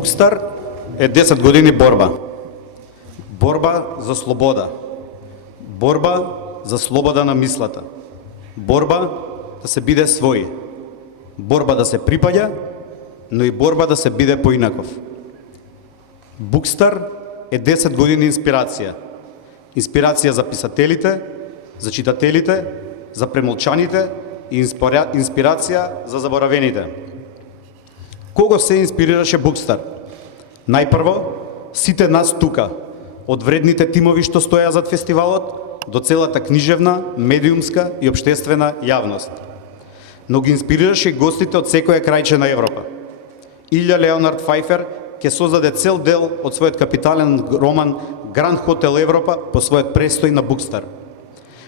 BookStar е 10 години борба. Борба за слобода. Борба за слобода на мислата. Борба да се биде свој. Борба да се припаѓа, но и борба да се биде поинаков. BookStar е 10 години инспирација. Инспирација за писателите, за читателите, за премолчаните и инспирација за заборавените. Кого се инспирираше BookStar? Најпрво, сите нас тука, од вредните тимови што стоја зад фестивалот, до целата книжевна, медиумска и општествена јавност. Но ги инспирираше и гостите од секоја крајче на Европа. Илја Леонард Фајфер ќе создаде цел дел од својот капитален роман Гранд Хотел Европа по својот престој на BookStar.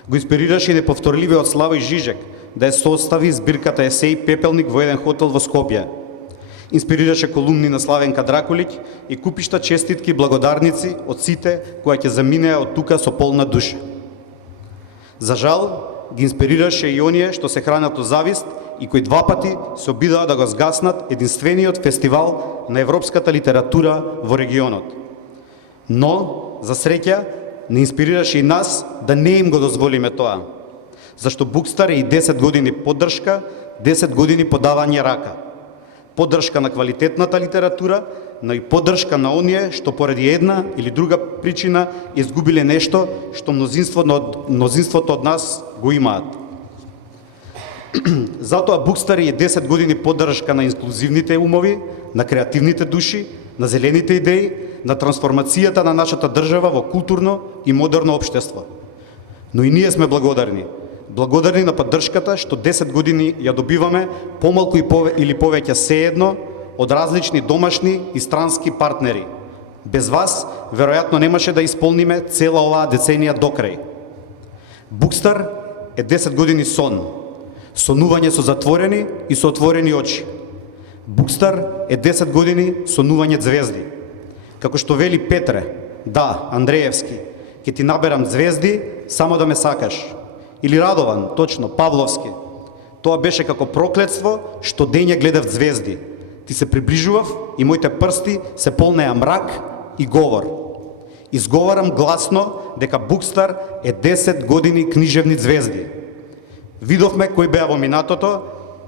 Го инспирираше и неповторливиот Славој Жижек да ја состави збирката есеи Пепелник во еден хотел во Скопје. Инспирираше колумни на Славенка Дракулиќ и купишта честитки и благодарници од сите кои ќе заминеа од тука со полна душа. За жал, ги инспирираше и оние што се хранат од завист и кои два пати се обидаа да го згаснат единствениот фестивал на европската литература во регионот. Но, за среќа, не инспирираше и нас да не им го дозволиме тоа. Зашто BookStar е и 10 години поддршка, 10 години подавање рака. Поддршка на квалитетната литература, но и поддршка на оние што поради една или друга причина изгубиле нешто што мнозинството од нас го имаат. Затоа BookStar е 10 години поддршка на инклузивните умови, на креативните души, на зелените идеи, на трансформацијата на нашата држава во културно и модерно општество. Но и ние сме благодарни. Благодарни на поддршката што 10 години ја добиваме помалку или повеќе сеедно од различни домашни и странски партнери. Без вас, веројатно немаше да исполниме цела оваа деценија до крај. BookStar е 10 години сон. Сонување со затворени и со отворени очи. BookStar е 10 години сонување звезди. Како што вели Петре, да, Андреевски, ќе ти наберам звезди само да ме сакаш. Или Радован, точно, Павловски. Тоа беше како проклетство што дење гледав звезди. Ти се приближував и моите прсти се полнеа мрак и говор. Изговарам гласно дека BookStar е 10 години книжевни звезди. Видовме кои беа во минатото,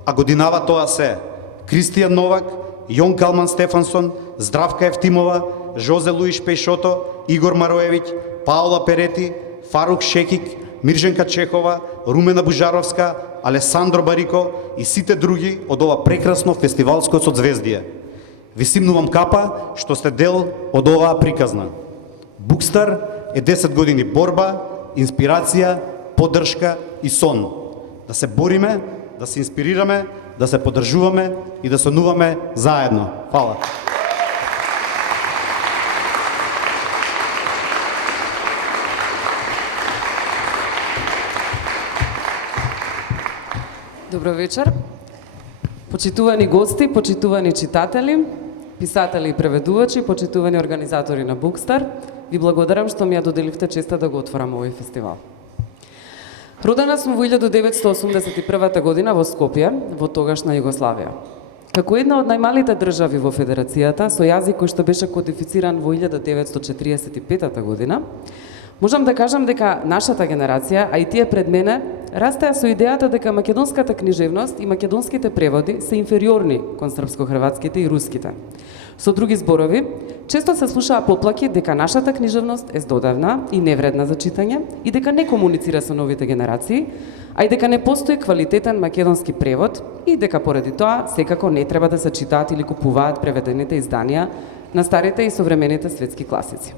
а годинава тоа се Кристијан Новак, Јон Калман Стефансон, Здравка Евтимова, Жозе Луиш Пейшото, Игор Мароевиќ, Паола Перети, Фарук Шекик, Мирженка Чехова, Румена Бужаровска, Алесандро Барико и сите други од ова прекрасно фестивалско созвездие. Ви симнувам капа што сте дел од оваа приказна. BookStar е 10 години борба, инспирација, поддршка и сон. Да се бориме, да се инспирираме, да се поддржуваме и да сонуваме заедно. Фала. Добро вечер. Почитувани гости, почитувани читатели, писатели и преведувачи, почитувани организатори на BookStar, ви благодарам што ми ја доделивте честа да го отворам овој фестивал. Родена сум во 1981 година во Скопје, во тогашна Југославија. Како една од најмалите држави во Федерацијата, со јазик кој што беше кодифициран во 1945 година, можам да кажам дека нашата генерација, а и тие пред мене, растеа со идејата дека македонската книжевност и македонските преводи се инфериорни кон српско-хрватските и руските. Со други зборови, често се слушаа поплаки дека нашата книжевност е здодевна и невредна за читање и дека не комуницира со новите генерации, а и дека не постои квалитетен македонски превод и дека поради тоа секако не треба да се читаат или купуваат преведените изданија на старите и современите светски класици.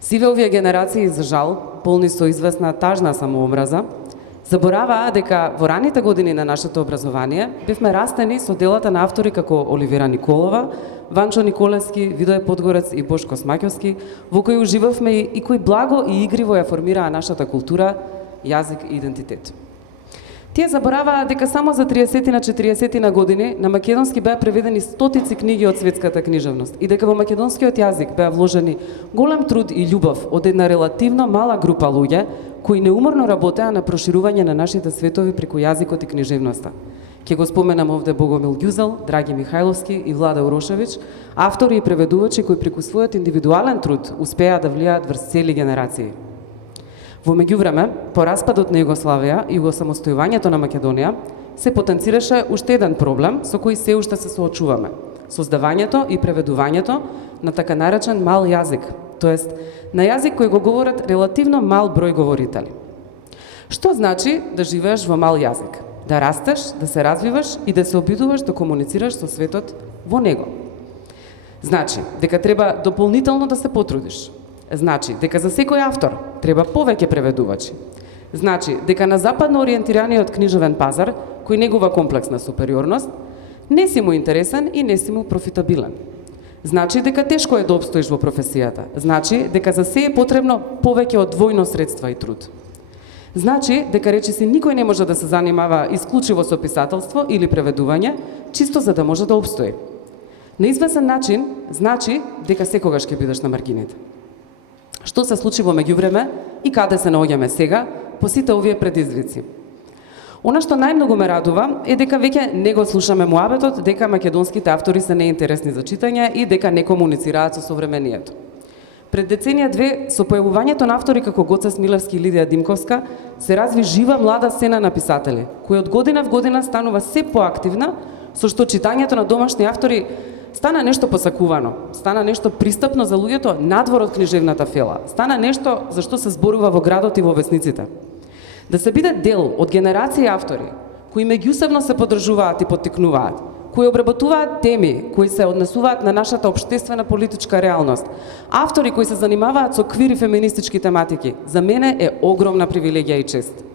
Сиве овие генерации, за жал, полни со известна тажна самоомраза, забораваа дека во раните години на нашето образование бевме растени со делата на автори како Оливера Николова, Ванчо Николевски, Видое Подгорец и Бошко Смаќовски, во кои уживавме и кои благо и игриво ја формираа нашата култура, јазик и идентитет. Тие забораваа дека само за 30-40 години на македонски беа преведени стотици книги од светската книжевност и дека во македонскиот јазик беа вложени голем труд и љубов од една релативно мала група луѓе кои неуморно работеа на проширување на нашите светови преку јазикот и книжевноста. Ќе го споменам овде Богомил Ѓузел, Драги Михајловски и Влада Урошевиќ, автори и преведувачи кои преку својот индивидуален труд успеа да влијаат врз цели генерации. Во меѓувреме, по распадот на Југославија и го самостојувањето на Македонија, се потенцираше уште еден проблем со кој се уште се соочуваме. Создавањето и преведувањето на така наречен мал јазик, тоест на јазик кој го говорат релативно мал број говорители. Што значи да живееш во мал јазик? Да растеш, да се развиваш и да се обидуваш да комуницираш со светот во него. Значи, дека треба дополнително да се потрудиш. Значи, дека за секој автор треба повеќе преведувачи. Значи, дека на западно ориентираниот книжевен пазар, кој негува комплексна супериорност, не си му интересен и не си му профитабилен. Значи, дека тешко е да обстоиш во професијата. Значи, дека за се е потребно повеќе од двојно средства и труд. Значи, дека речиси никој не може да се занимава исклучиво со писателство или преведување, чисто за да може да обстои. На известен начин, значи дека секогаш ќе бидеш на маргините. Што се случи во меѓувреме и каде се наоѓаме сега по сите овие предизвици? Она што најмногу ме радува е дека веќе не го слушаме муабетот дека македонските автори се неинтересни за читање и дека не комуницираат со современието. Пред деценија-две, со појавувањето на автори како Гоце Смилевски и Лидија Димковска, се разви жива млада сцена на писатели, која од година в година станува се поактивна, со што читањето на домашни автори стана нешто посакувано, стана нешто пристапно за луѓето надвор од книжевната фела, стана нешто за што се зборува во градот и во весниците. Да се биде дел од генерации автори, кои меѓусебно се поддржуваат и поттикнуваат, кои обработуваат теми кои се однесуваат на нашата општествена политичка реалност, автори кои се занимаваат со квир и феминистички тематики, за мене е огромна привилегија и чест.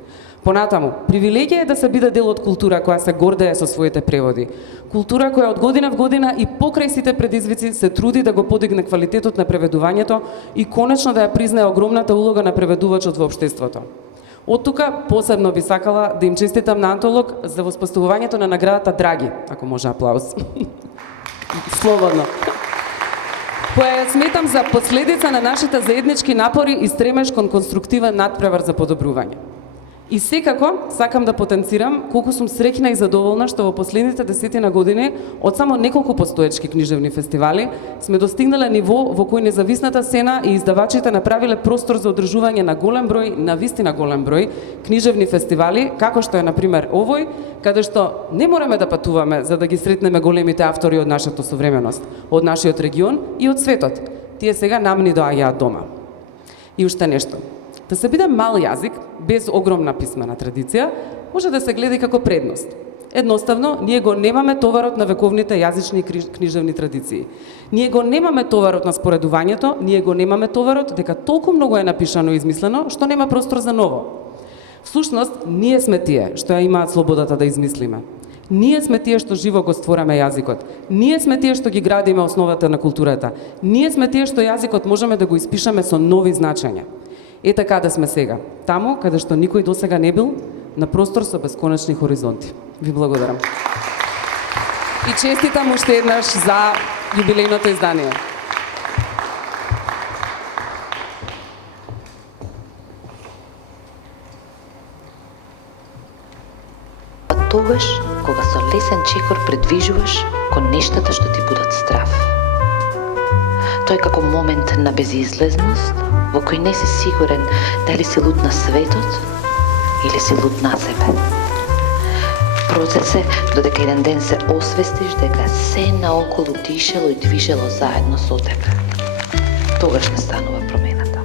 Понатаму, привилегија е да се биде дел од култура која се гордее со своите преводи. Култура која од година в година и покрај сите предизвици се труди да го подигне квалитетот на преведувањето и конечно да ја признае огромната улога на преведувачот во општеството. Од тука посебно би сакала да им честитам на Антолог за воспоставувањето на наградата Драги, ако може аплауз. Слободно. Која ја сметам за последица на нашите заеднички напори и стремеж кон конструктивен надпревар за подобрување. И секако сакам да потенцирам колку сум среќна и задоволна што во последните 10 години од само неколку постоечки книжевни фестивали сме достигнале ниво во кој независната сцена и издавачите направиле простор за одржување на голем број, на вистина голем број книжевни фестивали, како што е на пример овој, каде што не мораме да патуваме за да ги сретнеме големите автори од нашата современост, од нашиот регион и од светот. Тие сега нам ни доаѓаат дома. И уште нешто. Да се биде мал јазик, без огромна писмена традиција, може да се гледа како предност. Едноставно, ние го немаме товарот на вековните јазични и книжевни традиции. Ние го немаме товарот на споредувањето, ние го немаме товарот дека толку многу е напишано и измислено, што нема простор за ново. Всушност, ние сме тие што ја имаат слободата да измислиме. Ние сме тие што живо го створаме јазикот. Ние сме тие што ги градиме основата на културата. Ние сме тие што јазикот можеме да го испишеме со нови значења. Е така да сме сега, таму каде што никој досега не бил, на простор со бесконечни хоризонти. Ви благодарам. И честитам уште еднаш за јубилејното издание. Тогаш, кога со лесен чекор предвижуваш кон нештата што ти будат страв. Тој како момент на безизлезност, во кој не си сигурен дали си луд на светот или си луд на себе. Процес е додека еден ден се освестиш дека се наоколу дишело и движело заедно со тебе. Тогаш настанува промената.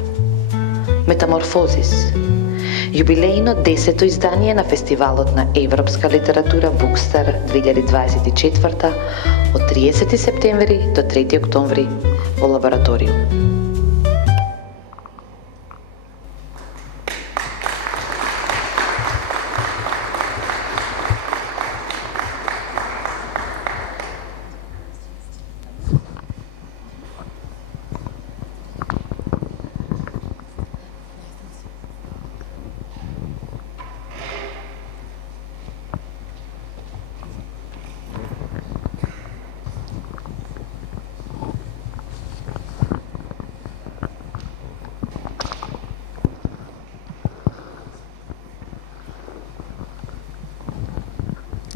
Метаморфозис. Јубилејно 10-то издание на фестивалот на европска литература BookStar 2024 од 30 септември до 3 октомври во Лабораториум.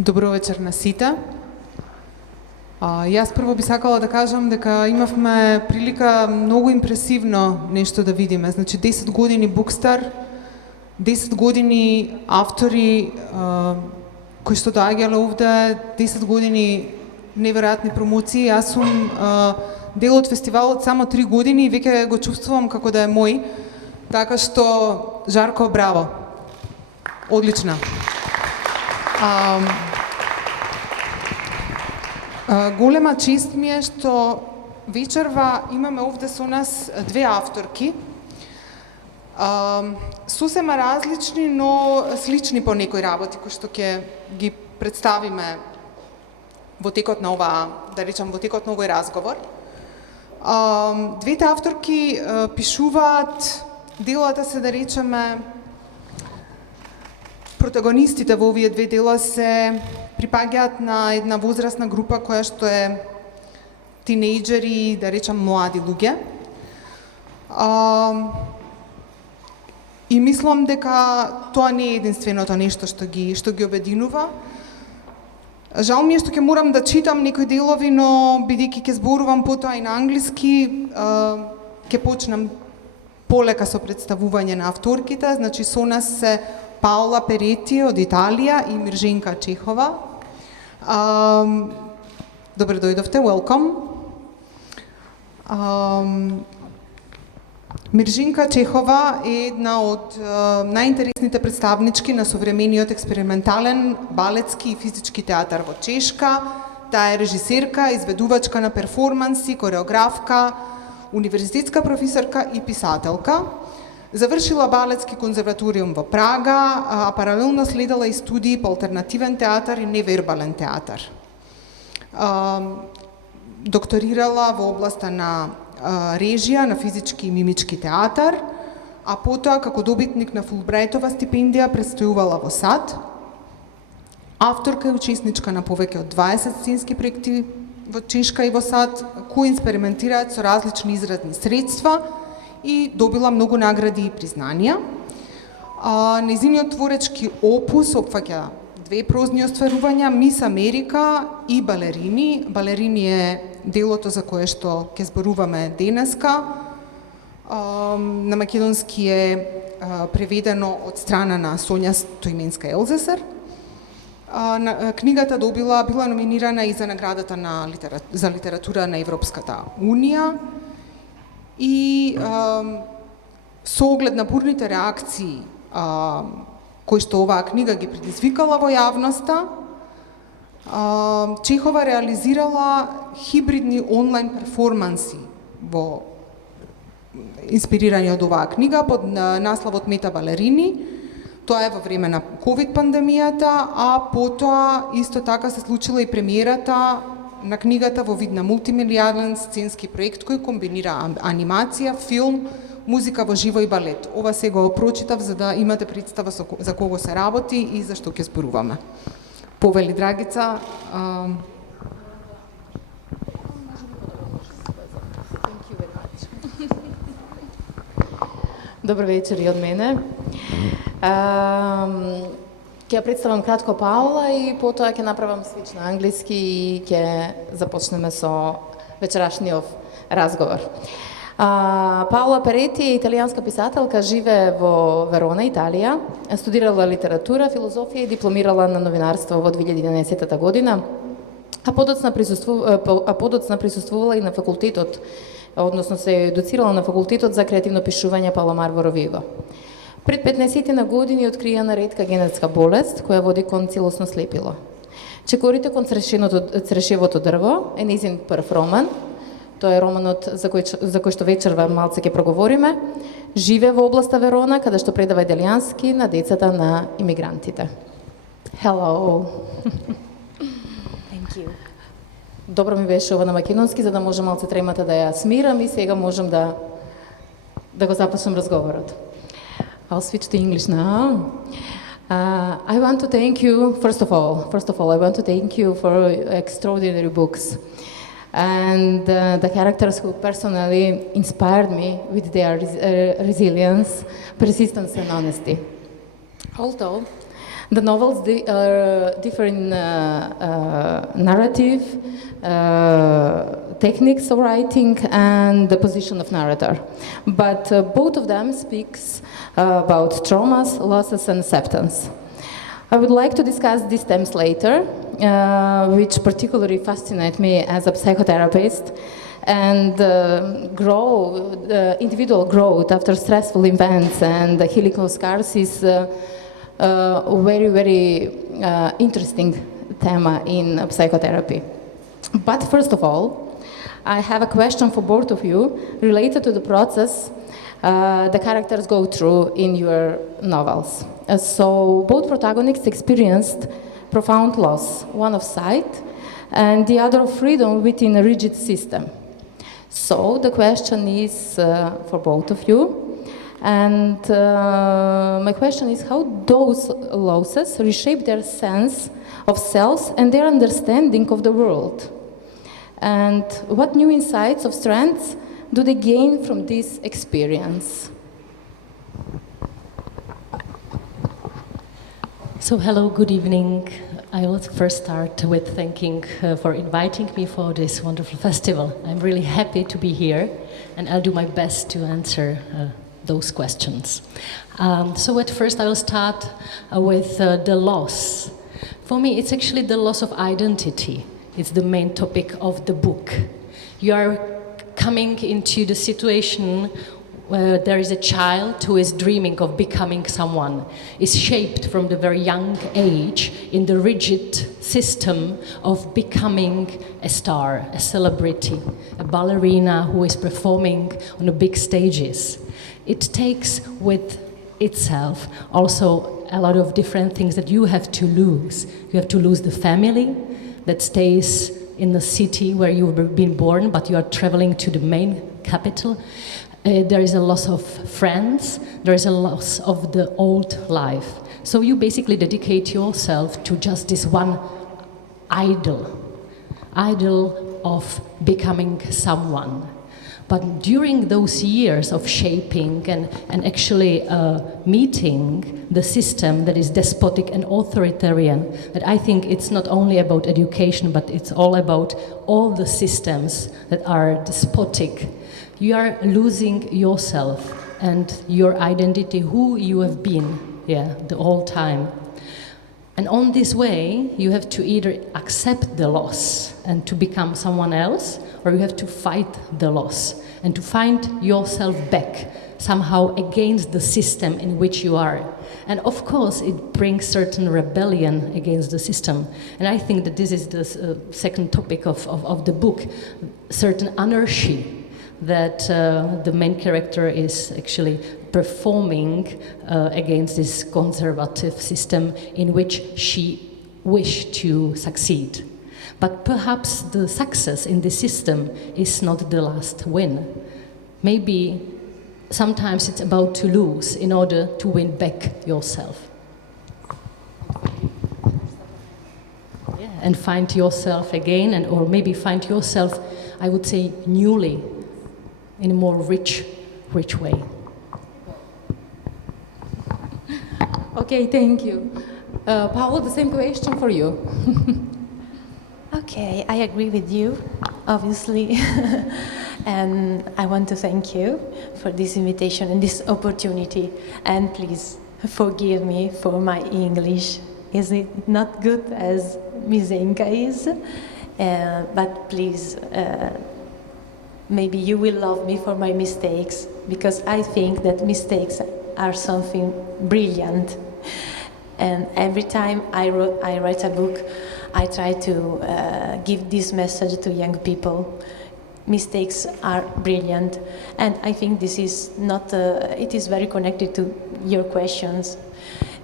Добро вечер на сите. Јас прво би сакала да кажам дека имавме прилика многу импресивно нешто да видиме. Значи 10 години BookStar, 10 години автори кои што доаѓале овде, 10 години неверојатни промоции. Јас сум дел од фестивалот само 3 години и веќе го чувствувам како да е мој. Така што, Жарко, браво. Одлична. Голема чест ми е што вечерва имаме овде со нас две авторки. Сосема различни, но слични по некои работи кои што ќе ги представиме во текот на оваа, да речам, во текот на овој разговор. Двете авторки пишуваат, делата се, да речеме, протагонистите во овие две дела се припаѓаат на една возрастна група која што е тинејџери, да речам млади луѓе. И мислам дека тоа не е единственото нешто што ги обединува. Жал ми е што ќе морам да читам некои делови, но бидејќи ќе зборувам потоа и на англиски, ќе почнам полека со представување на авторките. Значи со нас се Паола Перети од Италија и Мирженка Чехова. Добре дојдовте, welcome. Мирженка Чехова е една од најинтересните представнички на современиот експериментален балетски и физички театар во Чешка. Таа е режисерка, изведувачка на перформанси, кореографка, универзитетска професорка и писателка. Завршила балетски конзерваториум во Прага, а паралелно следела и студии по алтернативен театар и невербален театар. Докторирала во областа на режија на физички и мимички театар, а потоа како добитник на Фулбрајтова стипендија престојувала во САД. Авторка и учесничка на повеќе од 20 сценски проекти во Чешка и во САД, кои експериментираат со различни изразни средства и добила многу награди и признанија. Нејзиниот творечки опус опфаќа две прозни остварувања, Мис Америка и Балерини. Балерини е делото за кое што ќе зборуваме денеска. На македонски е преведено од страна на Сонја Стоименска Елзесер. Книгата била номинирана и за наградата за литература на Европската Унија и со оглед на бурните реакции кои што оваа книга ги предизвикала во јавноста, Чехова реализирала хибридни онлайн перформанси во инспирирани од оваа книга под насловот Мета Балерини. Тоа е во време на ковид пандемијата, а потоа исто така се случила и премиерата на книгата во вид на мултимилијаден сценски проект кој комбинира анимација, филм, музика во живо и балет. Ова сега го прочитав за да имате представа за кого се работи и за што ќе зборуваме. Повели Драгица. Добар вечер и од мене. Ќе ја представам кратко Паола и потоа ќе направам свич на англиски и ќе започнеме со вечерашниот разговор. Паола Перети е италијанска писателка, живее во Верона, Италија. Студирала литература, филозофија и дипломирала на новинарство во 2011 година. А подоцна присуствувала и на факултетот, односно се едуцирала на факултетот за креативно пишување Паломар во Ровиго. Пред 15 на години откриена ретка генетска болест која води кон целосно слепило. Чекорите кон црешевото дрво е нејзин прв роман. Тоа е романот за кој што вечерва малце ќе проговориме. Живе во областа Верона, каде што предава италијански на децата на имигрантите. Hello. Thank you. Добро ми беше ова на македонски, за да може малце тремата да ја смирам и сега можем да го започнем разговорот. I'll switch to English now. I want to thank you, first of all, I want to thank you for extraordinary books and the characters who personally inspired me with their resilience, persistence and honesty. Although the novels differ in narrative, techniques of writing and the position of narrator. But both of them speaks about traumas, losses and acceptance. I would like to discuss these themes later, which particularly fascinate me as a psychotherapist, and individual growth after stressful events and the healing of scars is very, very interesting thema in psychotherapy. But first of all, I have a question for both of you related to the process the characters go through in your novels. So both protagonists experienced profound loss, one of sight and the other of freedom within a rigid system. So the question is for both of you, and my question is how those losses reshape their sense of self and their understanding of the world, and what new insights of strengths do they gain from this experience? So hello, good evening. I will first start with thanking for inviting me for this wonderful festival. I'm really happy to be here, and I'll do my best to answer those questions. So at first I will start with the loss. For me, it's actually the loss of identity. It's the main topic of the book. You are coming into the situation where there is a child who is dreaming of becoming someone, is shaped from the very young age in the rigid system of becoming a star, a celebrity, a ballerina who is performing on the big stages. It takes with itself also a lot of different things that you have to lose. You have to lose the family that stays in the city where you've been born, but you are traveling to the main capital. There is a loss of friends, there is a loss of the old life. So you basically dedicate yourself to just this one idol of becoming someone. But during those years of shaping and actually meeting the system that is despotic and authoritarian, that I think it's not only about education, but it's all about all the systems that are despotic, you are losing yourself and your identity, who you have been, the whole time. And on this way, you have to either accept the loss and to become someone else, or you have to fight the loss and to find yourself back somehow against the system in which you are. And of course, it brings certain rebellion against the system. And I think that this is the second topic of the book, certain anarchy that the main character is actually performing against this conservative system in which she wished to succeed. But perhaps the success in this system is not the last win. Maybe sometimes it's about to lose in order to win back yourself. And find yourself again, or maybe find yourself, I would say, newly, in a more rich way. Okay, thank you. Paola, the same question for you. Okay, I agree with you, obviously. And I want to thank you for this invitation and this opportunity. And please forgive me for my English. Is it not good as Mirženka is? But please, maybe you will love me for my mistakes, because I think that mistakes are something brilliant. And every time I write a book, I try to give this message to young people. Mistakes are brilliant, and I think this is not, it is very connected to your questions.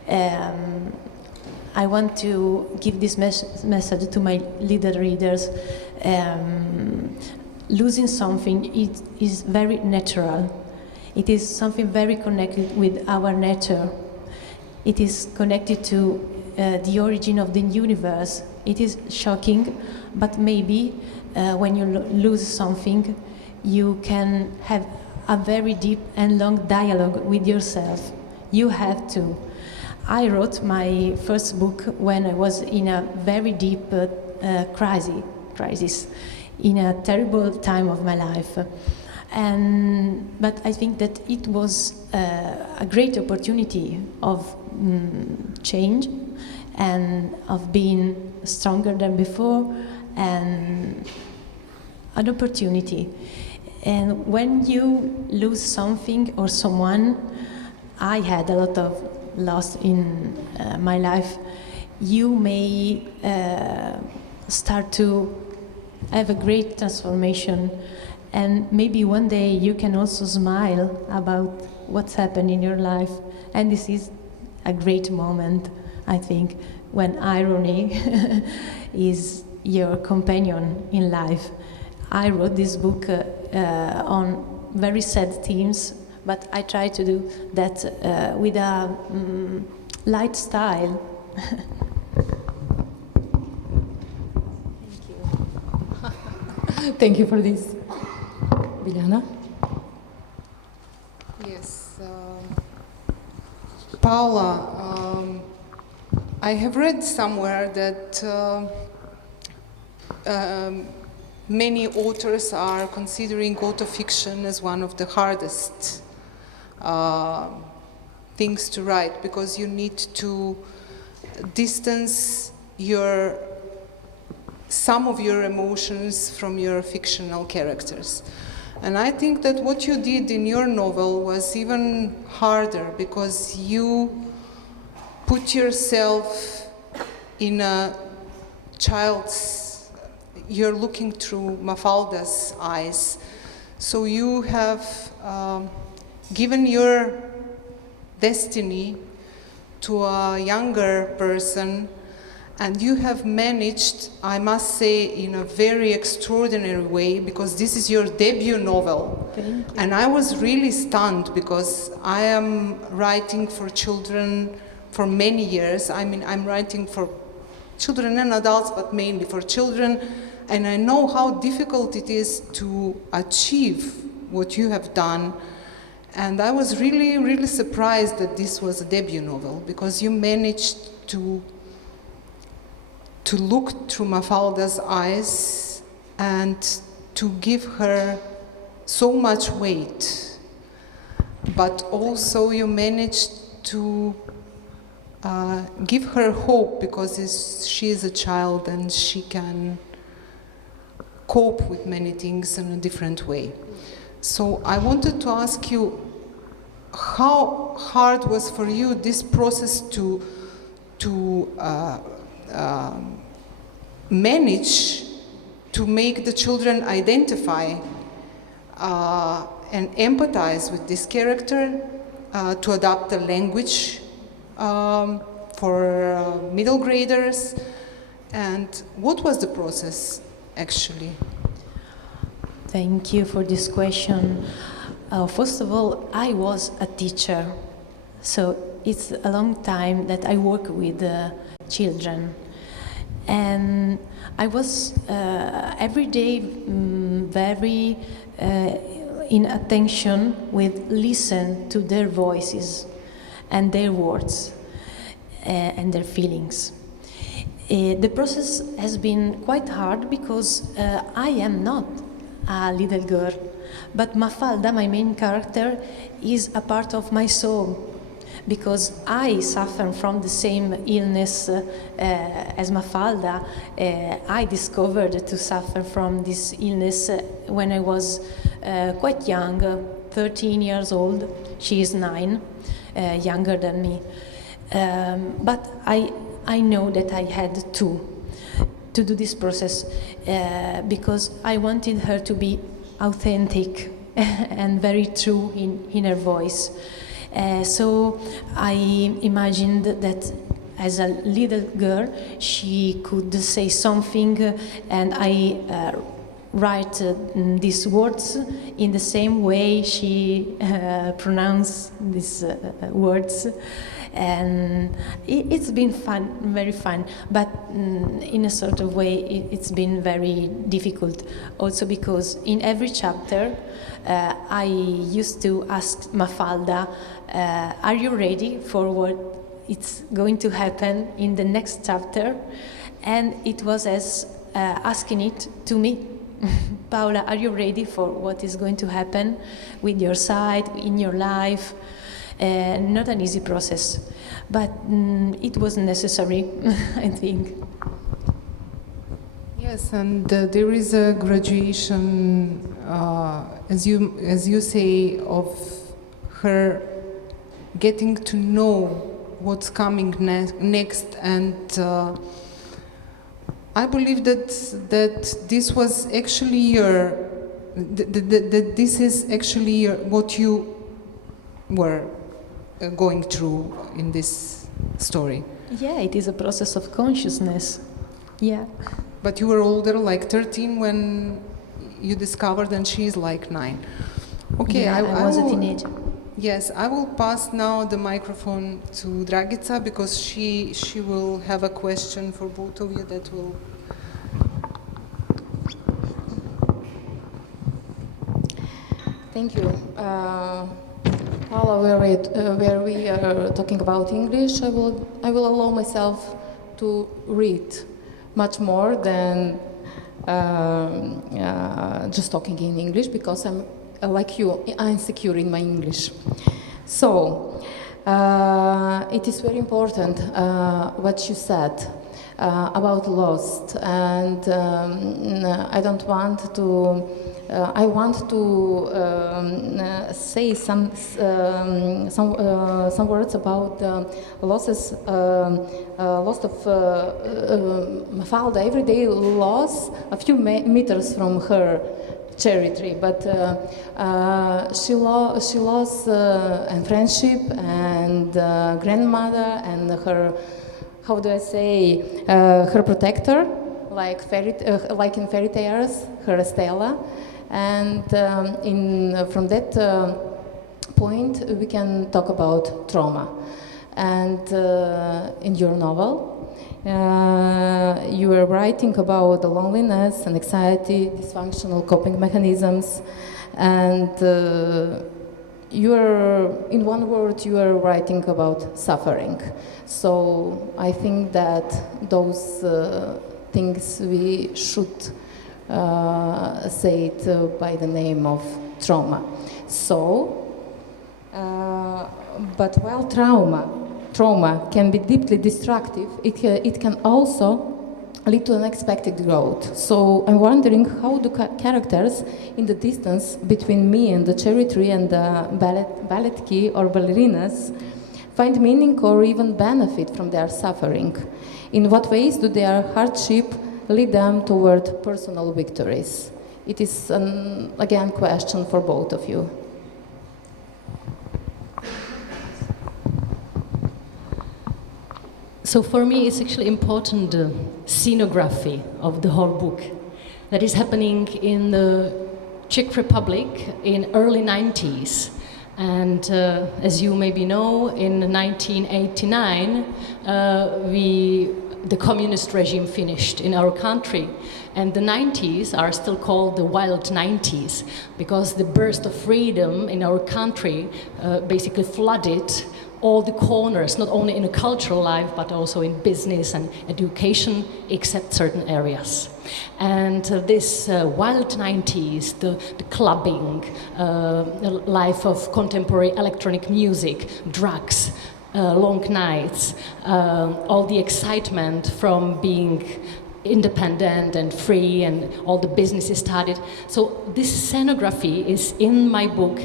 I want to give this message to my little readers. Losing something is very natural. It is something very connected with our nature. It is connected to the origin of the universe. It is shocking, but maybe when you lose something, you can have a very deep and long dialogue with yourself. You have to. I wrote my first book when I was in a very deep crisis, in a terrible time of my life. But I think that it was a great opportunity of change and of being stronger than before, and an opportunity. And when you lose something or someone, I had a lot of loss in my life, you may start to have a great transformation, and maybe one day you can also smile about what's happened in your life. And this is a great moment, I think, when irony is your companion in life. I wrote this book on very sad themes, but I try to do that with a light style. Thank you for this. Biljana? Yes. Paola, I have read somewhere that many authors are considering autofiction as one of the hardest things to write, because you need to distance some of your emotions from your fictional characters. And I think that what you did in your novel was even harder, because you put yourself in a child's, you're looking through Mafalda's eyes. So you have given your destiny to a younger person, and you have managed, I must say, in a very extraordinary way, because this is your debut novel. Thank you. And I was really stunned, because I am writing for children for many years. I mean, I'm writing for children and adults, but mainly for children. And I know how difficult it is to achieve what you have done. And I was really, really surprised that this was a debut novel, because you managed to look through Mafalda's eyes and to give her so much weight. But also you managed to give her hope, because she is a child and she can cope with many things in a different way. So I wanted to ask you, how hard was for you this process to manage to make the children identify and empathize with this character, to adapt the language for middle graders, and what was the process actually? Thank you for this question. First of all, I was a teacher, so it's a long time that I work with children. And I was every day very in attention with listen to their voices and their words and their feelings. The process has been quite hard because I am not a little girl, but Mafalda, my main character, is a part of my soul, because I suffer from the same illness as Mafalda. I discovered to suffer from this illness when I was quite young, 13 years old. She is 9, younger than me. But I know that I had to do this process because I wanted her to be authentic and very true in her voice. So I imagined that as a little girl she could say something, and I write these words in the same way she pronounced these words. And it's been fun, very fun, but in a sort of way it's been very difficult also, because in every chapter I used to ask Mafalda, are you ready for what it's going to happen in the next chapter? And it was as asking it to me. Paola, are you ready for what is going to happen with your side, in your life? Not an easy process, but it was necessary, I think. Yes, and there is a graduation, as you say, of her getting to know what's coming next, and I believe that this was actually that this is actually what you were going through in this story. Yeah, it is a process of consciousness. Yeah. But you were older, like 13, when you discovered, and she is like 9. Okay, yeah, I was a teenager. Yes, I will pass now the microphone to Dragica, because she will have a question for both of you that will... Thank you. Paola, where we are talking about English, I will allow myself to read much more than just talking in English, because I'm like you, insecure in my English. So it is very important what you said about lost, and I don't want to. I want to say some words about losses, loss of Mafalda. Every day loss a few meters from her cherry tree, but she lost and friendship and grandmother and her, how do I say, her protector, like in fairy tales, her Stella. And from that point, we can talk about trauma. And in your novel, you were writing about the loneliness and anxiety, dysfunctional coping mechanisms, And you are, in one word, you are writing about suffering. So I think that those things we should say it by the name of trauma. So, but while trauma can be deeply destructive, it can also lead to unexpected growth. So I'm wondering, how do characters in the distance between me and the cherry tree and the balletki or ballerinas find meaning or even benefit from their suffering? In what ways do their hardship lead them toward personal victories? It is an, again, question for both of you. So for me, it's actually important the scenography of the whole book that is happening in the Czech Republic in early 90s. And as you maybe know, in 1989, the communist regime finished in our country. And the 90s are still called the wild 90s because the burst of freedom in our country basically flooded all the corners, not only in a cultural life, but also in business and education, except certain areas. And this wild 90s, the clubbing, the life of contemporary electronic music, drugs, long nights, all the excitement from being independent and free, and all the businesses started. So this scenography is in my book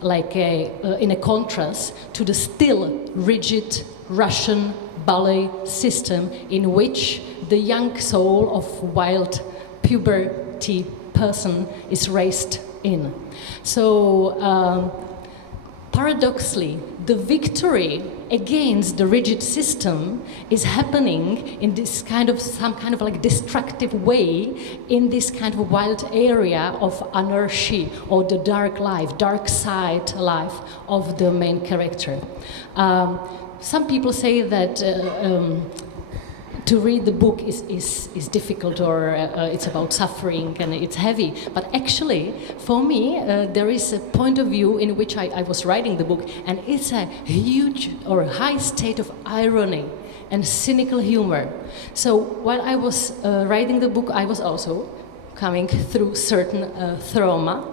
like in a contrast to the still rigid Russian ballet system in which the young soul of wild puberty person is raised in. So paradoxically, the victory against the rigid system is happening in this kind of, some kind of like destructive way in this kind of wild area of anarchy, or the dark life, dark side life of the main character. Some people say that to read the book is difficult, or it's about suffering and it's heavy. But actually, for me, there is a point of view in which I was writing the book, and it's a huge or a high state of irony and cynical humor. So while I was writing the book, I was also coming through certain trauma.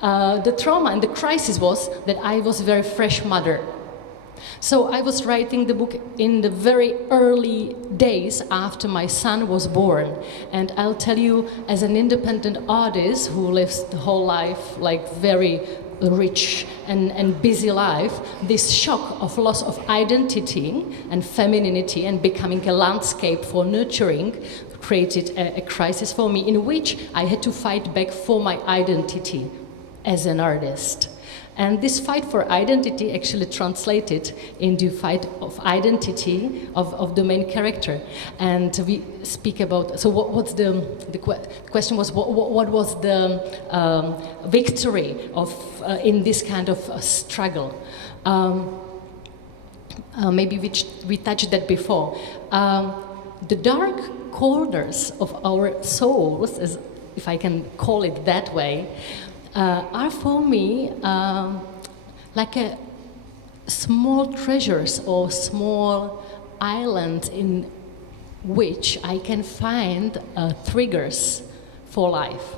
The trauma and the crisis was that I was a very fresh mother. So I was writing the book in the very early days after my son was born. And I'll tell you, as an independent artist who lives the whole life like very rich and busy life, this shock of loss of identity and femininity and becoming a landscape for nurturing created a crisis for me, in which I had to fight back for my identity as an artist. And this fight for identity actually translated into fight of identity of the main character. And we speak about, so what's the question was, what was the victory of in this kind of struggle? Maybe we touched that before. The dark corners of our souls, as if I can call it that way, are for me like a small treasures or small islands in which I can find triggers for life.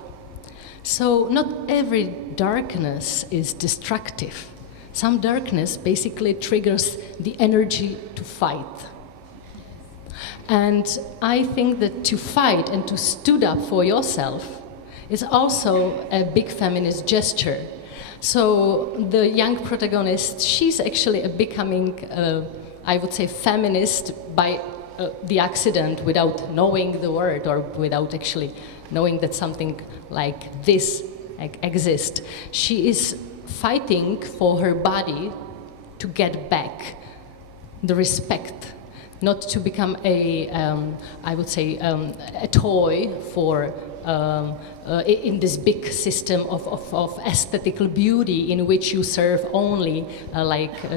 So not every darkness is destructive. Some darkness basically triggers the energy to fight. And I think that to fight and to stood up for yourself is also a big feminist gesture. So the young protagonist, she's actually becoming, I would say, feminist by the accident, without knowing the word or without actually knowing that something like this exists. She is fighting for her body to get back the respect, not to become a, I would say, a toy for in this big system of aesthetical beauty in which you serve only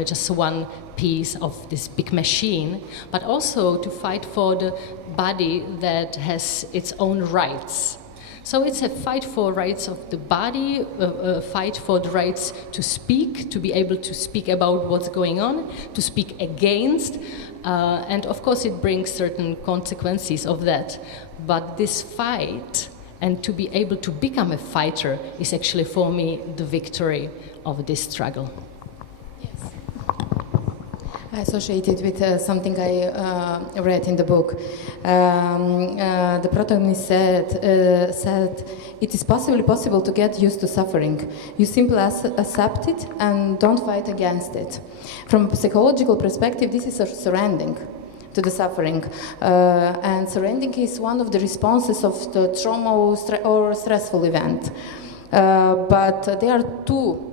just one piece of this big machine, but also to fight for the body that has its own rights. So it's a fight for rights of the body, a fight for the rights to speak, to be able to speak about what's going on, to speak against, and of course it brings certain consequences of that. But this fight, and to be able to become a fighter, is actually for me the victory of this struggle. I associated with something I read in the book. The protagonist said, it is possible to get used to suffering. You simply accept it and don't fight against it. From a psychological perspective, this is a surrendering to the suffering. And surrendering is one of the responses of the trauma or stressful event. But there are two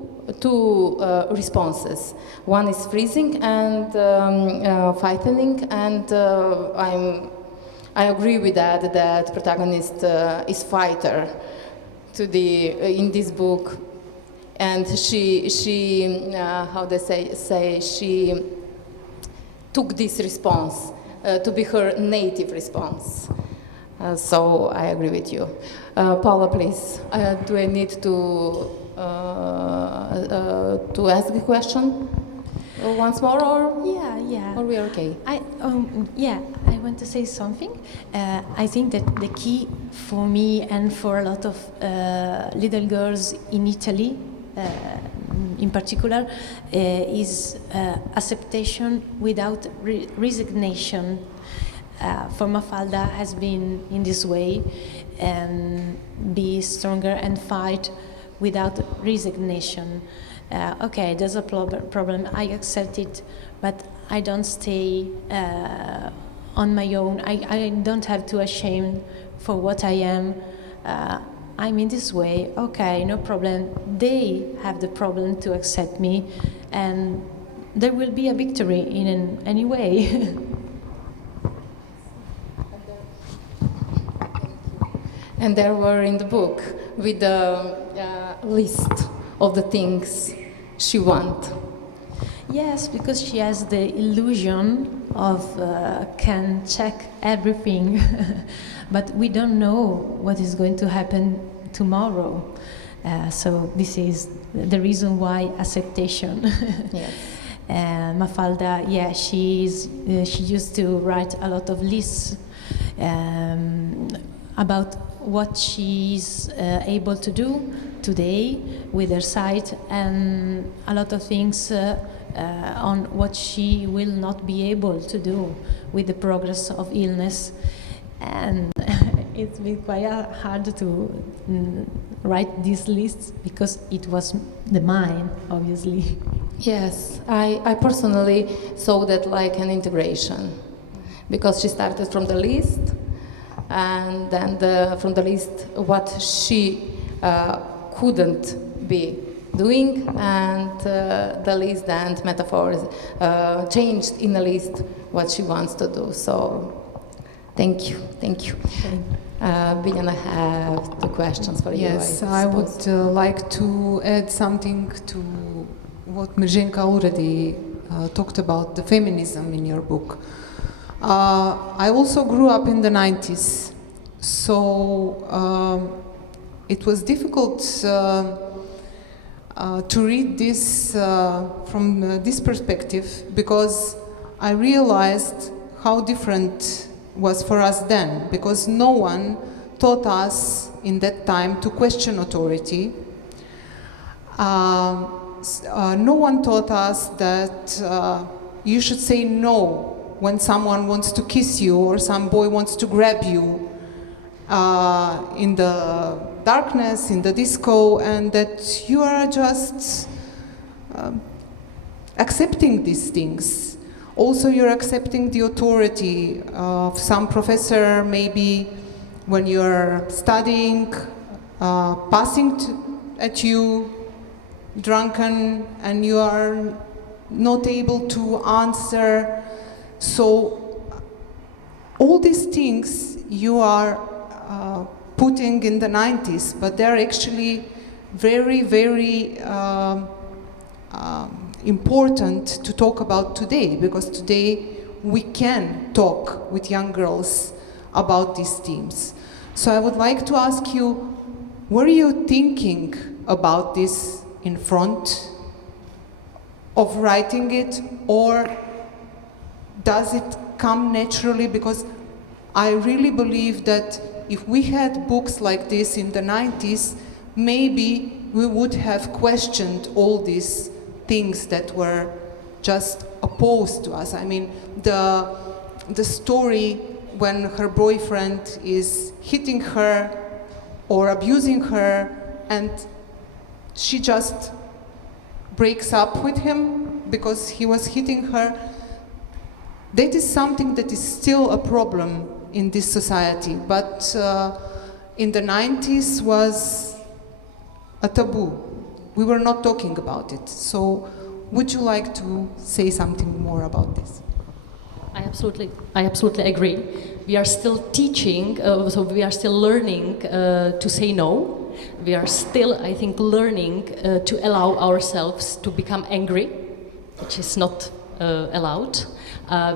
responses. One is freezing and fighting, and I agree with that protagonist is fighter in this book, and she how they say she took this response to be her native response. So I agree with you. Paola, please. Do I need to ask the question once more, or Yeah. or we are okay? I want to say something. I think that the key for me and for a lot of little girls in Italy, in particular, is acceptation without resignation. For Mafalda has been in this way, and be stronger and fight without resignation. Okay, there's a problem, I accept it, but I don't stay on my own. I don't have to ashamed for what I am. I'm in this way, okay, no problem. They have the problem to accept me, and there will be a victory in any way. And there were in the book with the list of the things she wants. Yes, because she has the illusion of can check everything, but we don't know what is going to happen tomorrow. So this is the reason why acceptation. Yes. Mafalda, she used to write a lot of lists about what she's able to do today with her sight, and a lot of things on what she will not be able to do with the progress of illness. And it's been quite hard to write these lists because it was the mine, obviously. Yes, I personally saw that like an integration, because she started from the list, and then from the list what she couldn't be doing, and the list and metaphors changed in the list what she wants to do. So thank you. Biljana, I have two questions for you. Yes, I would like to add something to what Mирженка already talked about, the feminism in your book. I also grew up in the 90s, so it was difficult to read this from this perspective, because I realized how different was for us then, because no one taught us in that time to question authority. No one taught us that you should say no when someone wants to kiss you or some boy wants to grab you in the darkness, in the disco, and that you are just accepting these things. Also, you're accepting the authority of some professor, maybe when you're studying, passing at you, drunken, and you are not able to answer. So all these things you are putting in the 90s, but they're actually very, very important to talk about today, because today we can talk with young girls about these themes. So I would like to ask you, were you thinking about this in front of writing it, or does it come naturally? Because I really believe that if we had books like this in the 90s, maybe we would have questioned all these things that were just opposed to us. I mean, the story when her boyfriend is hitting her or abusing her and she just breaks up with him because he was hitting her, that is something that is still a problem in this society, but in the 90s was a taboo. We were not talking about it. So would you like to say something more about this? I absolutely agree. We are still teaching, so we are still learning to say no. We are still, I think, learning to allow ourselves to become angry, which is not allowed.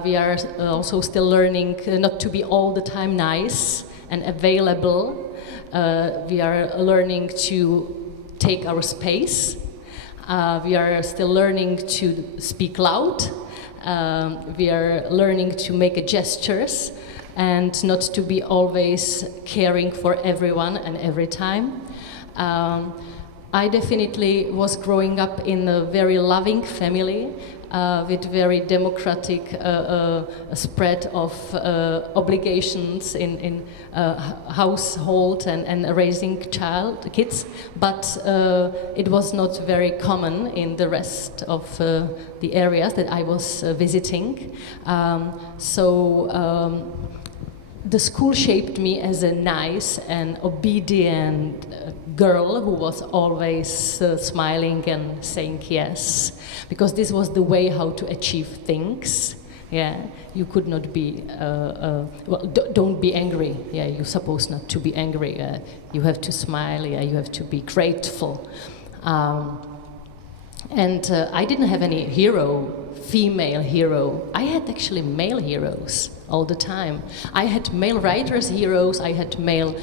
We are also still learning not to be all the time nice and available. We are learning to take our space. We are still learning to speak loud. We are learning to make gestures and not to be always caring for everyone and every time. I definitely was growing up in a very loving family with very democratic spread of obligations in household and raising kids, but it was not very common in the rest of the areas that I was visiting. The school shaped me as a nice and obedient girl who was always smiling and saying yes, because this was the way how to achieve things. Yeah, you could not be, don't be angry. Yeah, you're supposed not to be angry. You have to smile. Yeah, you have to be grateful. And I didn't have any female hero. I had actually male heroes all the time. I had male writers heroes, I had male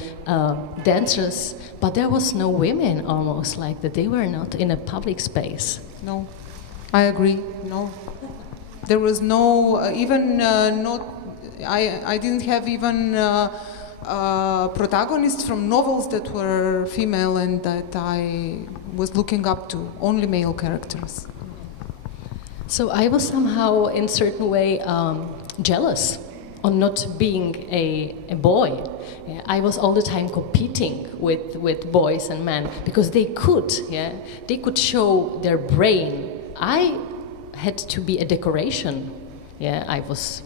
dancers, but there was no women almost like that. They were not in a public space. No, I agree, no. There was no, I didn't have even protagonists from novels that were female and that I was looking up to, only male characters. So I was somehow, in a certain way, jealous on not being a boy. Yeah, I was all the time competing with boys and men because they could show their brain. I had to be a decoration. Yeah, I was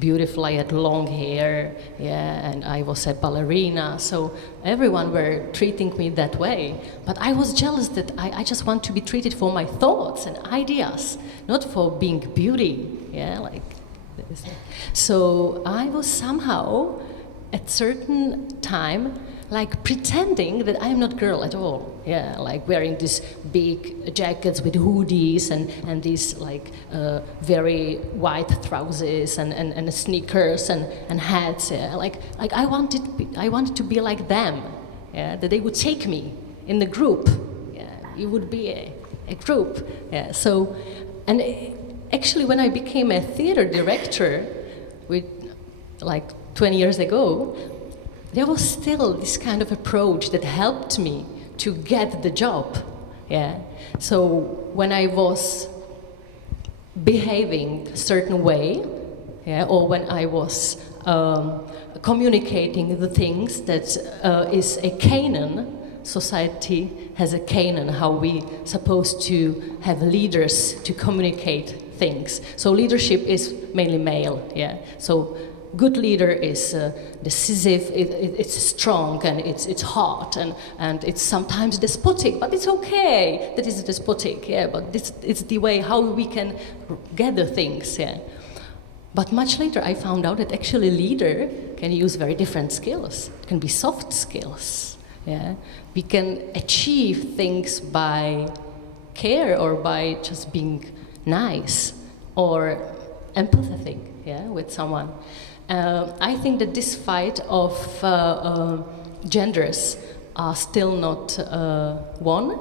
beautiful, I had long hair, and I was a ballerina, so everyone were treating me that way. But I was jealous that I just want to be treated for my thoughts and ideas, not for being beauty, like this. So I was somehow, at certain time, like pretending that I'm not girl at all. Yeah, like wearing these big jackets with hoodies and these like very white trousers and sneakers and hats. Yeah, like I wanted to be like them. Yeah, that they would take me in the group. Yeah, you would be a group. Yeah, so and actually when I became a theater director, with like 20 years ago, there was still this kind of approach that helped me to get the job. Yeah. So when I was behaving a certain way, or when I was communicating the things that is a canon, society has a canon how we supposed to have leaders to communicate things. So leadership is mainly male. Yeah. So good leader is decisive, it's strong, and it's hot, and it's sometimes despotic, but it's okay that it's despotic, but it's the way how we can gather things, But much later I found out that actually leader can use very different skills. It can be soft skills, We can achieve things by care or by just being nice or empathetic, with someone. I think that this fight of genders are still not won.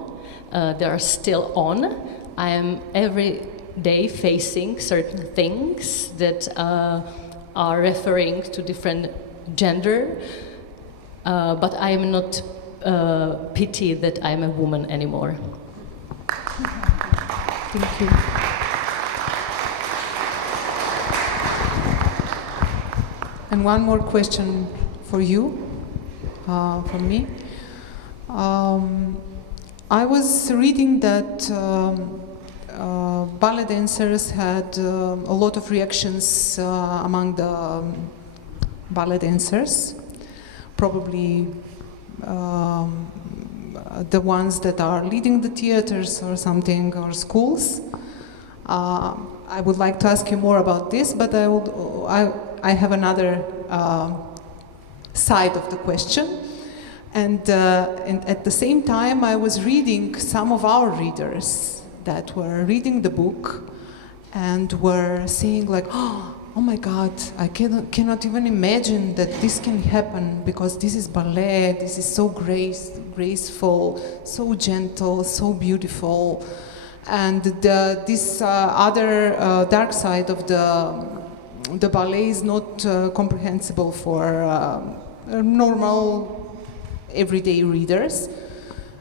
They are still on. I am every day facing certain things that are referring to different gender, but I am not pity that I am a woman anymore. Thank you. And one more question for you, from me. I was reading that ballet dancers had a lot of reactions among the ballet dancers, probably the ones that are leading the theaters or something, or schools. I would like to ask you more about this, but I have another side of the question. And at the same time, I was reading some of our readers that were reading the book and were saying like, oh my God, I cannot even imagine that this can happen, because this is ballet, this is so graceful, so gentle, so beautiful. And this other dark side of the ballet is not comprehensible for normal everyday readers.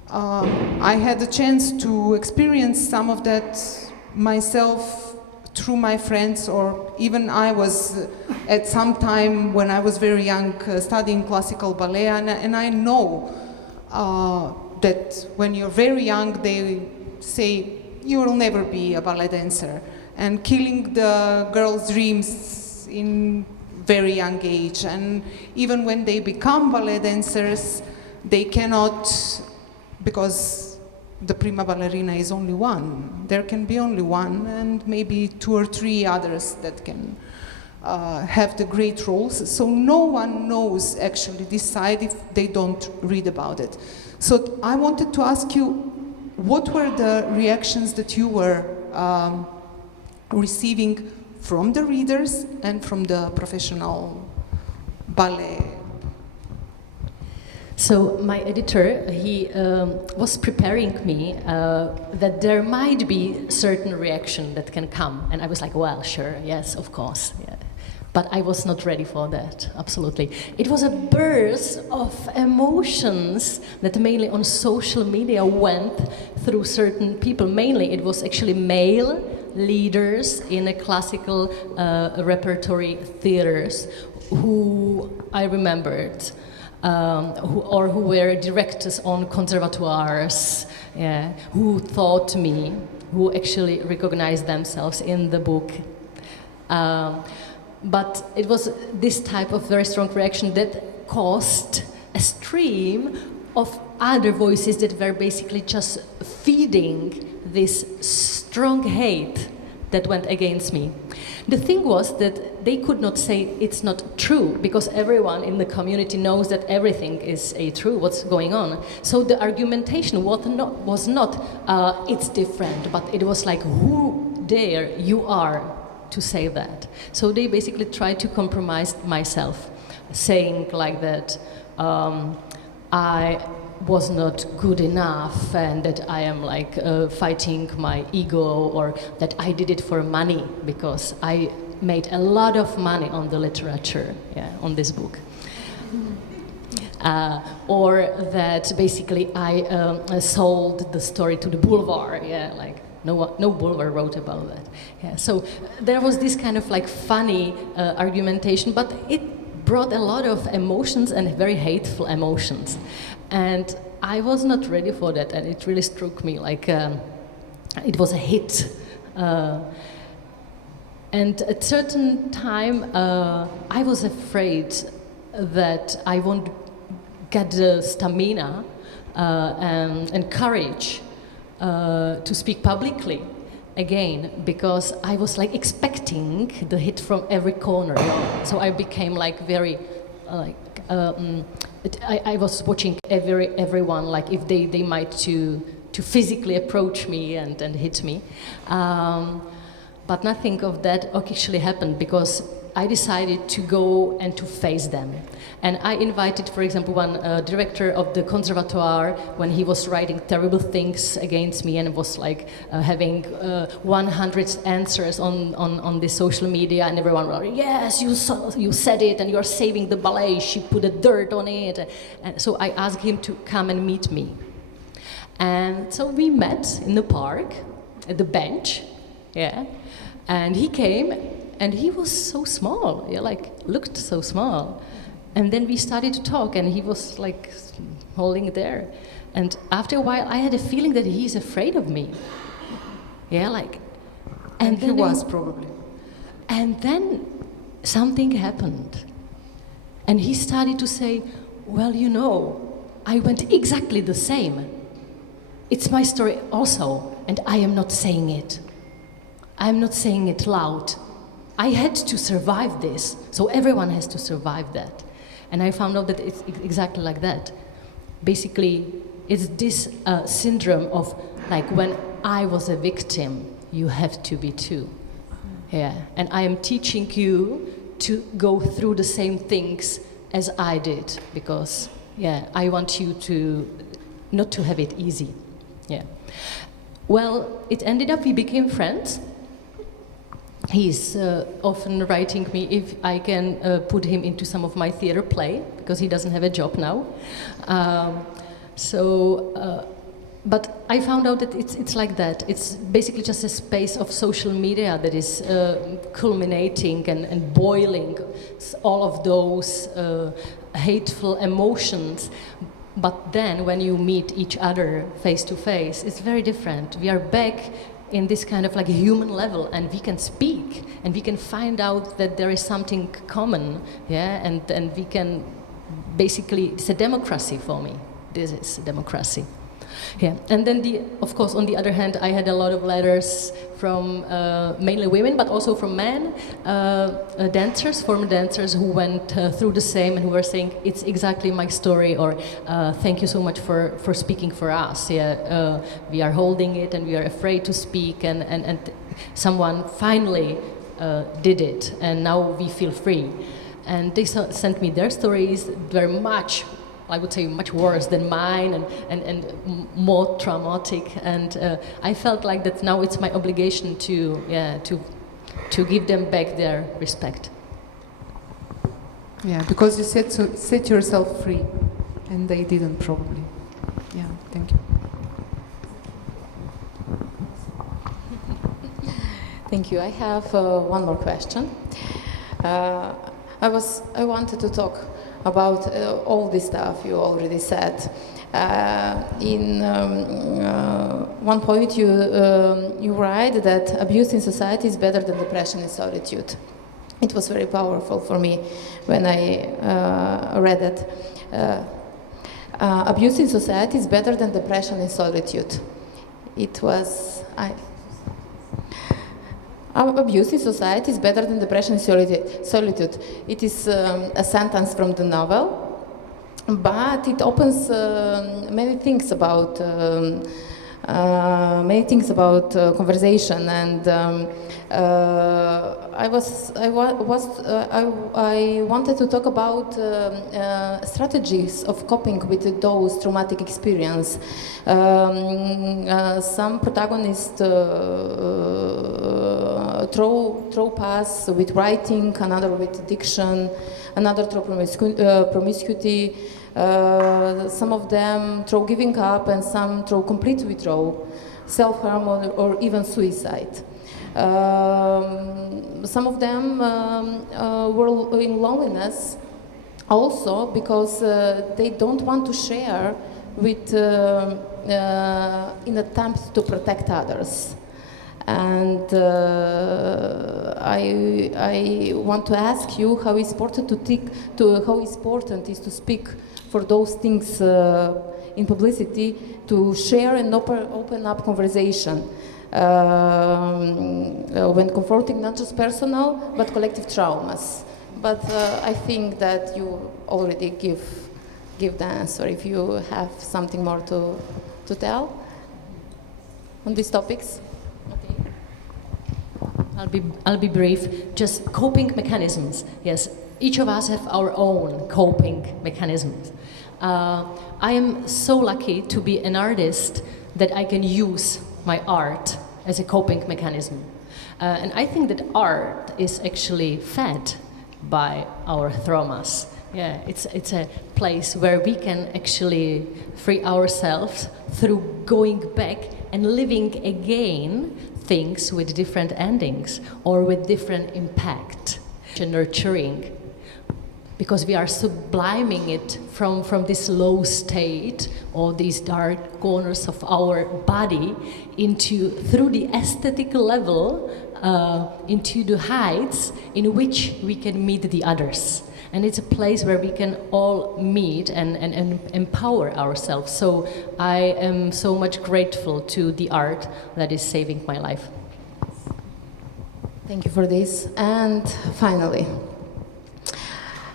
I had the chance to experience some of that myself through my friends, or even I was at some time when I was very young studying classical ballet, and I know that when you're very young they say you will never be a ballet dancer, and killing the girls' dreams in very young age. And even when they become ballet dancers, they cannot, because the prima ballerina is only one. There can be only one, and maybe 2 or 3 others that can have the great roles. So no one knows actually this side if they don't read about it. So I wanted to ask you, what were the reactions that you were receiving from the readers and from the professional ballet? So my editor, he was preparing me that there might be certain reaction that can come, and I was like, well, sure, yes, of course, yeah. But I was not ready for that, absolutely. It was a burst of emotions that mainly on social media went through certain people. Mainly it was actually male leaders in a classical repertory theaters who I remembered, who were directors on conservatoires, yeah, who taught me, who actually recognized themselves in the book. But it was this type of very strong reaction that caused a stream of other voices that were basically just feeding this strong hate that went against me. The thing was that they could not say it's not true, because everyone in the community knows that everything is true, what's going on. So the argumentation was not it's different, but it was like, who dare you are to say that? So they basically tried to compromise myself, saying like that I was not good enough, and that I am like fighting my ego, or that I did it for money because I made a lot of money on the literature, yeah, on this book. Or that basically I sold the story to the boulevard, yeah, like no boulevard wrote about that. Yeah, so there was this kind of like funny argumentation, but it brought a lot of emotions and very hateful emotions. And I was not ready for that, and it really struck me like it was a hit. And at certain time, I was afraid that I won't get the stamina and courage to speak publicly again, because I was like expecting the hit from every corner. So I became like very I was watching everyone, like if they might to physically approach me and hit me. But nothing of that actually happened, because I decided to go and to face them. And I invited, for example, one director of the conservatoire when he was writing terrible things against me and was like having 100 answers on the social media, and everyone was like, yes, you said it, and you are saving the ballet, she put a dirt on it. And so I asked him to come and meet me. And so we met in the park, at the bench, yeah. And he came, and he was so small, yeah, like looked so small. And then we started to talk, and he was like holding there. And after a while, I had a feeling that he's afraid of me. Yeah, like. And then he was probably. And then something happened. And he started to say, well, you know, I went exactly the same. It's my story also, and I am not saying it. I am not saying it loud. I had to survive this, so everyone has to survive that. And I found out that it's exactly like that. Basically, it's this syndrome of, like, when I was a victim, you have to be too. Yeah, and I am teaching you to go through the same things as I did, because, yeah, I want you to not to have it easy. Yeah. Well, it ended up we became friends. He's often writing me if I can put him into some of my theater play, because he doesn't have a job now. But I found out that it's like that. It's basically just a space of social media that is culminating and boiling all of those hateful emotions. But then when you meet each other face to face, it's very different. We are back in this kind of like human level, and we can speak, and we can find out that there is something common, yeah, and we can basically, it's a democracy for me. This is democracy. Yeah, and then of course, on the other hand, I had a lot of letters from mainly women, but also from men, dancers, former dancers who went through the same and who were saying, it's exactly my story, or thank you so much for speaking for us. Yeah, we are holding it and we are afraid to speak, and someone finally did it, and now we feel free. And they sent me their stories, very much, I would say, much worse than mine, and more traumatic. And I felt like that now it's my obligation to give them back their respect. Yeah, because you set yourself free, and they didn't probably. Yeah, thank you. Thank you. I have one more question. I wanted to talk about all this stuff you already said. In one point you write that abuse in society is better than depression in solitude. It was very powerful for me when I read it. Abuse in society is better than depression in solitude. It was... Abuse in society is better than depression in solitude. It is a sentence from the novel, but it opens many things about conversation. And I wanted to talk about strategies of coping with those traumatic experiences. Some protagonists throw paths with writing, another with addiction, another through promiscuity. Some of them through giving up, and some through complete withdrawal, self-harm, or even suicide. Some of them were in loneliness also because they don't want to share with in attempt to protect others. And I want to ask you how important it is to speak for those things in publicity, to share and open up conversation when confronting not just personal but collective traumas. But I think that you already give the answer. If you have something more to tell on these topics. I'll be brief. Just coping mechanisms. Yes, each of us have our own coping mechanisms. I am so lucky to be an artist that I can use my art as a coping mechanism. And I think that art is actually fed by our traumas. Yeah, it's a place where we can actually free ourselves through going back and living again things with different endings or with different impact, nurturing, because we are subliming it from this low state or these dark corners of our body into, through the aesthetic level, into the heights in which we can meet the others. And it's a place where we can all meet and empower ourselves. So I am so much grateful to the art that is saving my life. Thank you for this. And finally,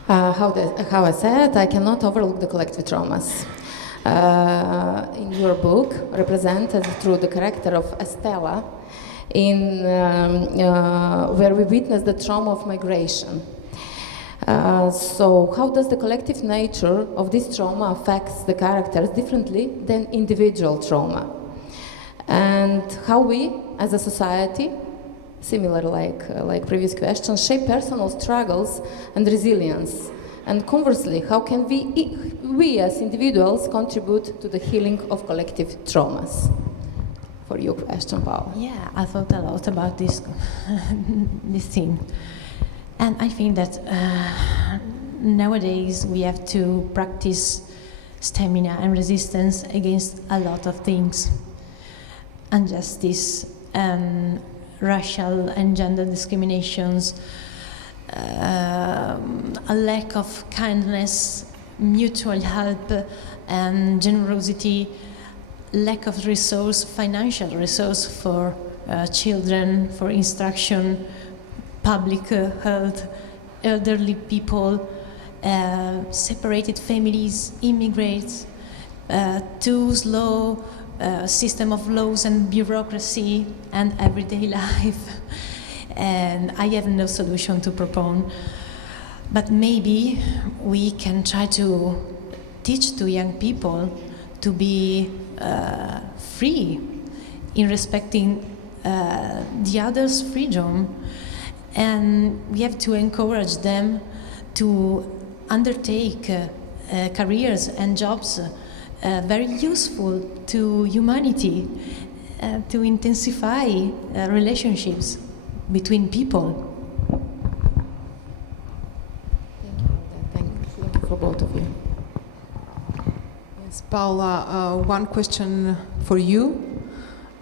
how I said, I cannot overlook the collective traumas. In your book, represented through the character of Estela, where we witness the trauma of migration. So how does the collective nature of this trauma affects the characters differently than individual trauma? And how we, as a society, similar like previous questions, shape personal struggles and resilience? And conversely, how can we as individuals contribute to the healing of collective traumas? For your question, Paola. Yeah, I thought a lot about this theme. And I think that nowadays we have to practice stamina and resistance against a lot of things. Injustice, racial and gender discriminations, a lack of kindness, mutual help and generosity, lack of resource, financial resource for children, for instruction, public health, elderly people, separated families, immigrants, too slow system of laws and bureaucracy and everyday life. And I have no solution to propose. But maybe we can try to teach to young people to be free in respecting the other's freedom. And we have to encourage them to undertake careers and jobs very useful to humanity, to intensify relationships between people. Thank you for both of you. Yes, Paola, one question for you.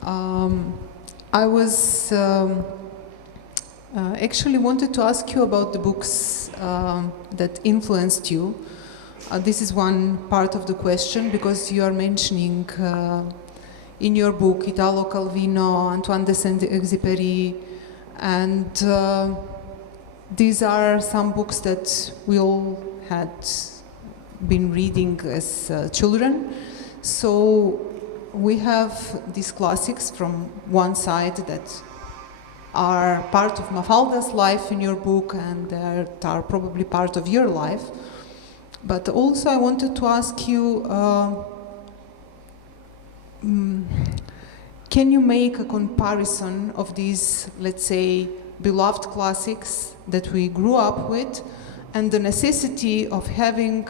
I was actually wanted to ask you about the books that influenced you. This is one part of the question, because you are mentioning in your book Italo Calvino, Antoine de Saint-Exupéry, and these are some books that we all had been reading as children. So we have these classics from one side that are part of Mafalda's life in your book and that are probably part of your life. But also I wanted to ask you, can you make a comparison of these, let's say, beloved classics that we grew up with and the necessity of having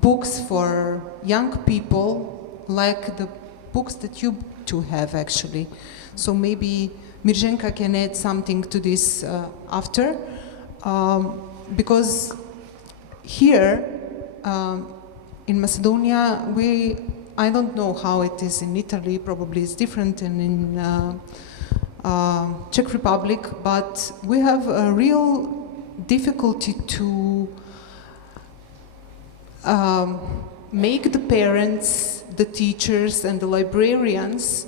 books for young people like the books that you two have actually? So maybe Mирженка can add something to this after, because here in Macedonia, I don't know how it is in Italy, probably it's different and in Czech Republic, but we have a real difficulty to make the parents, the teachers and the librarians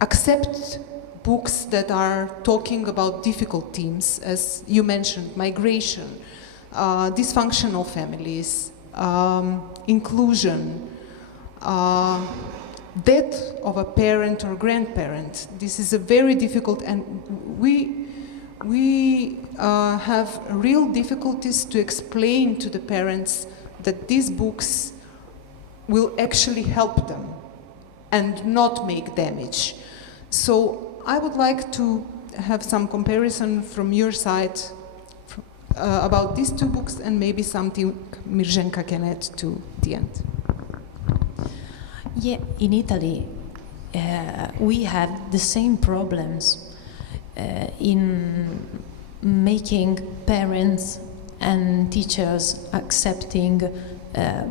accept books that are talking about difficult themes, as you mentioned, migration, dysfunctional families, inclusion, death of a parent or grandparent. This is a very difficult, and we have real difficulties to explain to the parents that these books will actually help them and not make damage. So I would like to have some comparison from your side about these two books, and maybe something Mирженка can add to the end. Yeah, in Italy, we have the same problems in making parents and teachers accepting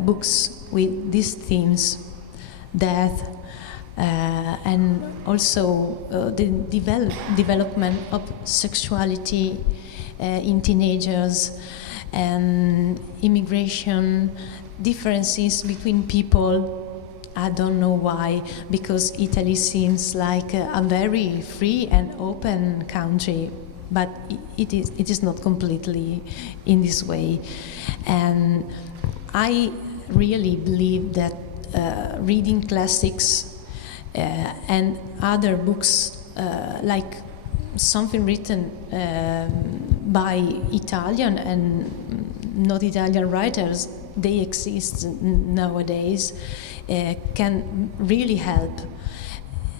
books with these themes, death, and also the development of sexuality in teenagers, and immigration, differences between people. I don't know why, because Italy seems like a very free and open country, but it is not completely in this way. And I really believe that reading classics and other books like something written by Italian and not Italian writers, they exist nowadays, can really help.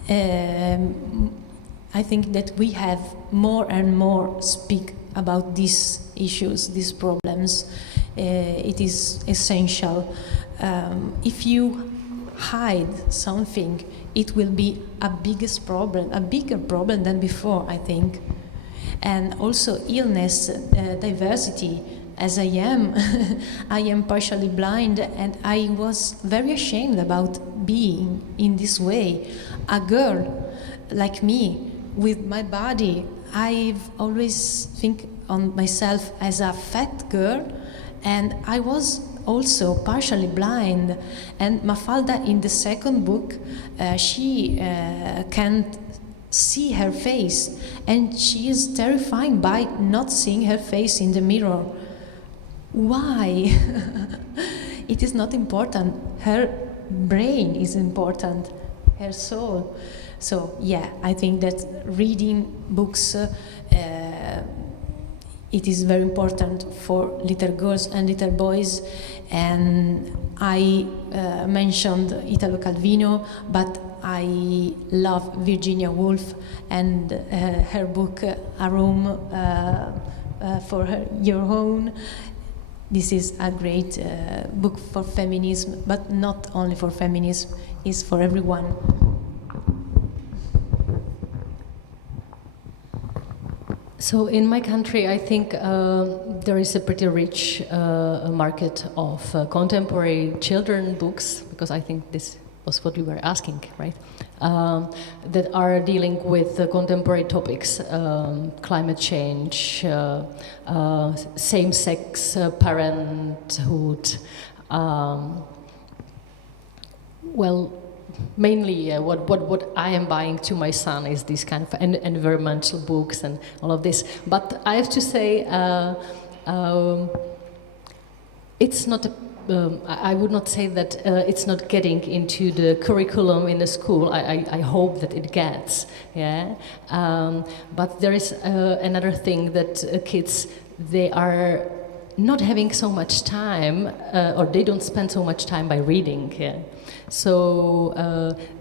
I think that we have more and more speak about these issues, these problems. It is essential. If you hide something, it will be a bigger problem than before, I think. And also illness, diversity. As I am, I am partially blind, and I was very ashamed about being in this way. A girl like me, with my body, I've always think on myself as a fat girl, and I was also partially blind. And Mafalda in the second book, she can't see her face, and she is terrified by not seeing her face in the mirror. Why? It is not important. Her brain is important, her soul. So yeah, I think that reading books, it is very important for little girls and little boys. And I mentioned Italo Calvino, but I love Virginia Woolf and her book A Room for Your Own. This is a great book for feminism, but not only for feminism, it's for everyone. So in my country, I think there is a pretty rich market of contemporary children books, because I think this was what we were asking, right? That are dealing with contemporary topics, climate change, same-sex parenthood. Well, mainly what I am buying to my son is this kind of environmental books and all of this. But I have to say, it's not a I would not say that it's not getting into the curriculum in the school. I hope that it gets, yeah. But there is another thing that kids, they are not having so much time, or they don't spend so much time by reading. Yeah. So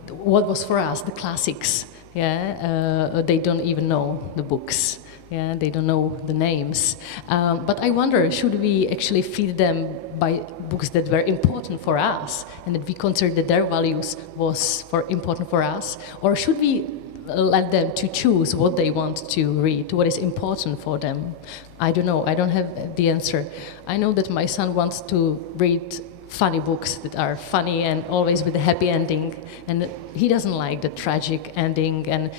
what was for us the classics? Yeah, they don't even know the books. Yeah, they don't know the names. But I wonder, should we actually feed them by books that were important for us and that we consider that their values was important for us? Or should we let them to choose what they want to read, what is important for them? I don't know, I don't have the answer. I know that my son wants to read funny books that are funny and always with a happy ending, and he doesn't like the tragic ending, and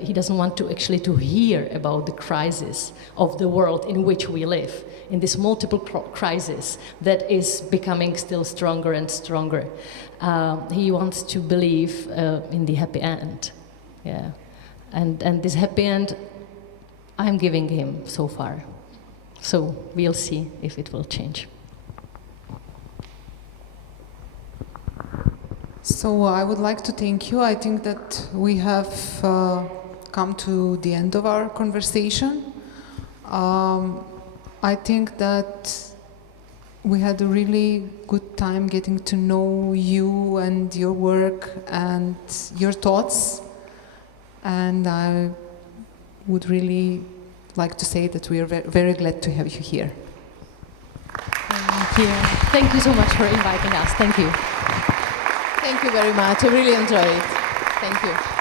he doesn't want to actually to hear about the crisis of the world in which we live, in this multiple crisis that is becoming still stronger and stronger. He wants to believe in the happy end, yeah, and this happy end I'm giving him so far, so we'll see if it will change. So I would like to thank you. I think that we have come to the end of our conversation. I think that we had a really good time getting to know you and your work and your thoughts. And I would really like to say that we are very glad to have you here. Thank you. Thank you so much for inviting us. Thank you. Thank you very much. I really enjoyed it. Thank you.